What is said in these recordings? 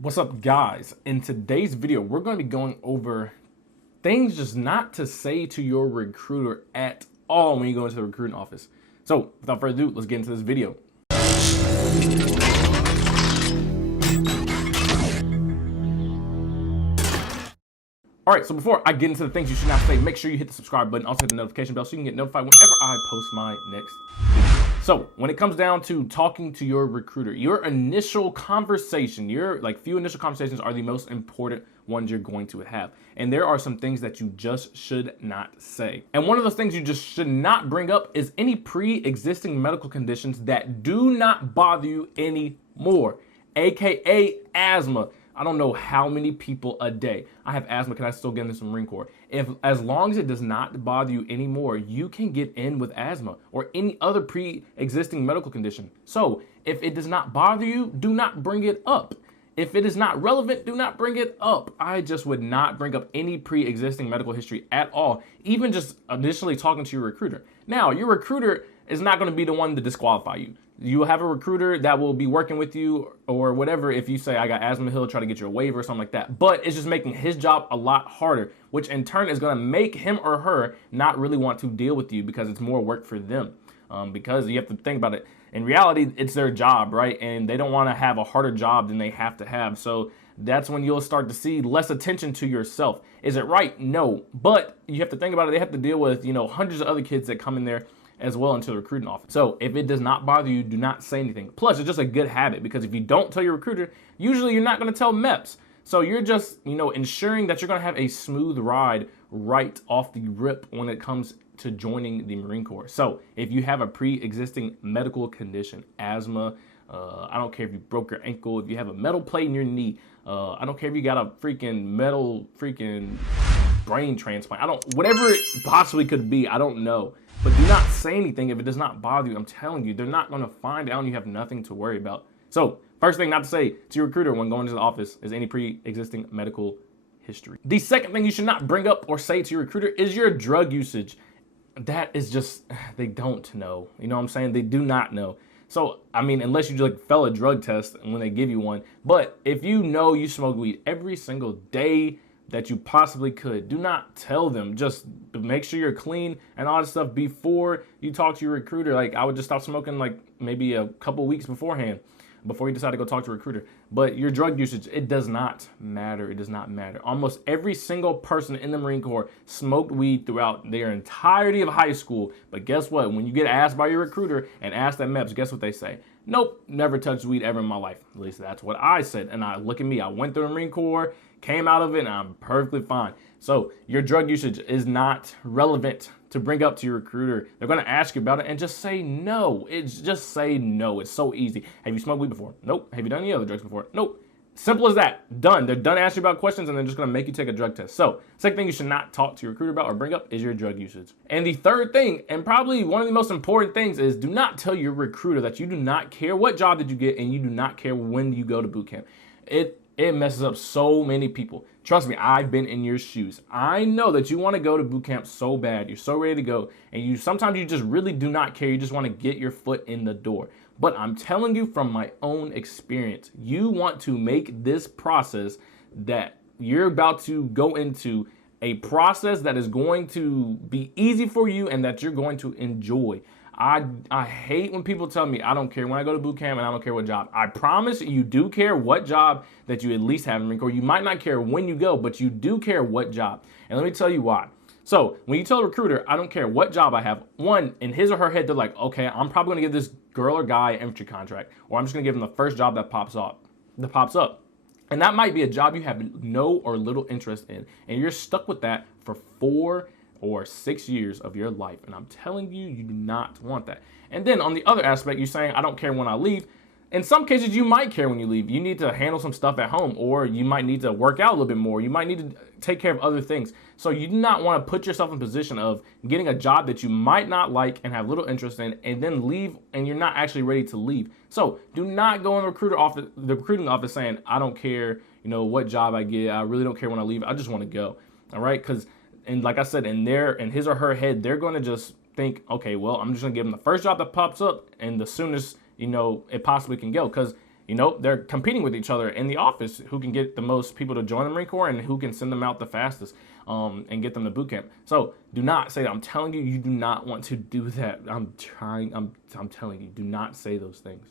What's up, guys? In today's video, we're going to be going over things just not to say to your recruiter at all when you go into the recruiting office. So without further ado, let's get into this video. All right, so before I get into the things you should not say, make sure you hit the subscribe button, also hit the notification bell so you can get notified whenever I post my next video. So when it comes down to talking to your recruiter, your initial conversation, your few initial conversations are the most important ones you're going to have. And there are some things that you just should not say. And one of those things you just should not bring up is any pre-existing medical conditions that do not bother you anymore, AKA asthma. I don't know how many people a day. I have asthma. Can I still get into some Marine Corps? As long as it does not bother you anymore, you can get in with asthma or any other pre-existing medical condition. So if it does not bother you, do not bring it up. If it is not relevant, do not bring it up. I just would not bring up any pre-existing medical history at all, even just initially talking to your recruiter. Now, your recruiter is not going to be the one to disqualify you. You will have a recruiter that will be working with you or whatever. If you say, I got asthma, he'll try to get you a waiver or something like that. But it's just making his job a lot harder, which in turn is going to make him or her not really want to deal with you because it's more work for them. Because you have to think about it. In reality, it's their job, right? And they don't want to have a harder job than they have to have. So that's when you'll start to see less attention to yourself. Is it right? No. But you have to think about it. They have to deal with, hundreds of other kids that come in there as well into the recruiting office. So if it does not bother you, do not say anything. Plus, it's just a good habit because if you don't tell your recruiter, usually you're not going to tell MEPS. So you're just, ensuring that you're going to have a smooth ride right off the rip when it comes to joining the Marine Corps. So if you have a pre-existing medical condition, asthma, I don't care if you broke your ankle, if you have a metal plate in your knee, I don't care if you got a metal brain transplant, whatever it possibly could be, I don't know. But do not say anything if it does not bother you. I'm telling you, they're not going to find out and you have nothing to worry about. So first thing not to say to your recruiter when going to the office is any pre-existing medical history. The second thing you should not bring up or say to your recruiter is your drug usage. That is just, they don't know. You know what I'm saying? They do not know. So, unless you fail a drug test when they give you one. But if you know you smoke weed every single day that you possibly could, do not tell them. Just make sure you're clean and all that stuff before you talk to your recruiter. I would just stop smoking maybe a couple weeks beforehand before you decide to go talk to a recruiter. But your drug usage, it does not matter. It does not matter. Almost every single person in the Marine Corps smoked weed throughout their entirety of high school. But guess what? When you get asked by your recruiter and asked at MEPS, guess what they say? Nope, never touched weed ever in my life. At least that's what I said. And look at me. I went through the Marine Corps, came out of it, and I'm perfectly fine. So your drug usage is not relevant to bring up to your recruiter. They're going to ask you about it and just say no. Just say no. It's so easy. Have you smoked weed before? Nope. Have you done any other drugs before? Nope. Simple as that. Done. They're done asking you about questions and they're just going to make you take a drug test. So second thing you should not talk to your recruiter about or bring up is your drug usage. And the third thing, and probably one of the most important things, is do not tell your recruiter that you do not care what job did you get and you do not care when you go to boot camp. It messes up so many people. Trust me, I've been in your shoes. I know that you want to go to boot camp so bad. You're so ready to go. And sometimes you just really do not care. You just want to get your foot in the door. But I'm telling you from my own experience, you want to make this process that you're about to go into a process that is going to be easy for you and that you're going to enjoy. I hate when people tell me I don't care when I go to boot camp and I don't care what job. I promise you do care what job that you at least have in the Marine Corps. You might not care when you go, but you do care what job. And let me tell you why. So when you tell a recruiter, I don't care what job I have, one, in his or her head, they're like, okay, I'm probably going to give this girl or guy an infantry contract, or I'm just going to give them the first job that pops up. And that might be a job you have no or little interest in, and you're stuck with that for 4 or 6 years of your life. And I'm telling you, you do not want that. And then on the other aspect, you're saying, I don't care when I leave. In some cases, you might care when you leave. You need to handle some stuff at home, or you might need to work out a little bit more. You might need to take care of other things. So you do not want to put yourself in a position of getting a job that you might not like and have little interest in, and then leave, and you're not actually ready to leave. So do not go in the recruiting office saying, I don't care, what job I get. I really don't care when I leave. I just want to go. All right, and like I said, in his or her head, they're going to just think, okay, well, I'm just going to give them the first job that pops up and the soonest, it possibly can go. Because you know, they're competing with each other in the office, who can get the most people to join the Marine Corps and who can send them out the fastest, and get them to boot camp. So do not say that. I'm telling you, you do not want to do that. I'm telling you, do not say those things.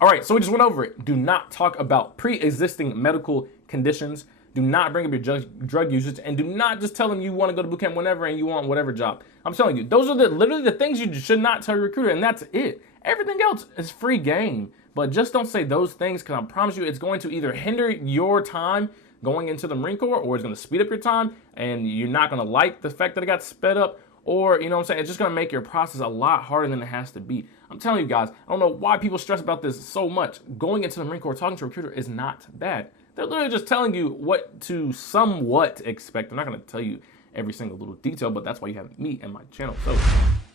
All right, so we just went over it. Do not talk about pre-existing medical conditions. Do not bring up your drug usage, and do not just tell them you want to go to boot camp whenever and you want whatever job. I'm telling you, those are literally the things you should not tell your recruiter, and that's it. Everything else is free game, but just don't say those things, because I promise you it's going to either hinder your time going into the Marine Corps, or it's going to speed up your time, and you're not going to like the fact that it got sped up, or, you know what I'm saying, it's just going to make your process a lot harder than it has to be. I'm telling you guys, I don't know why people stress about this so much. Going into the Marine Corps, talking to a recruiter is not bad. They're literally just telling you what to somewhat expect. I'm not going to tell you every single little detail, but that's why you have me and my channel. So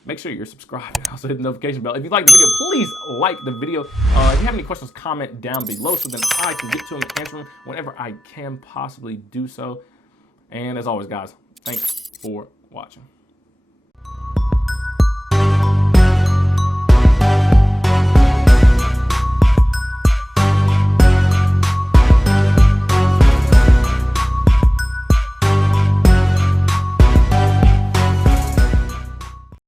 make sure you're subscribed and also hit the notification bell. If you like the video, please like the video. If you have any questions, comment down below so then I can get to them and answer them whenever I can possibly do so. And as always, guys, thanks for watching.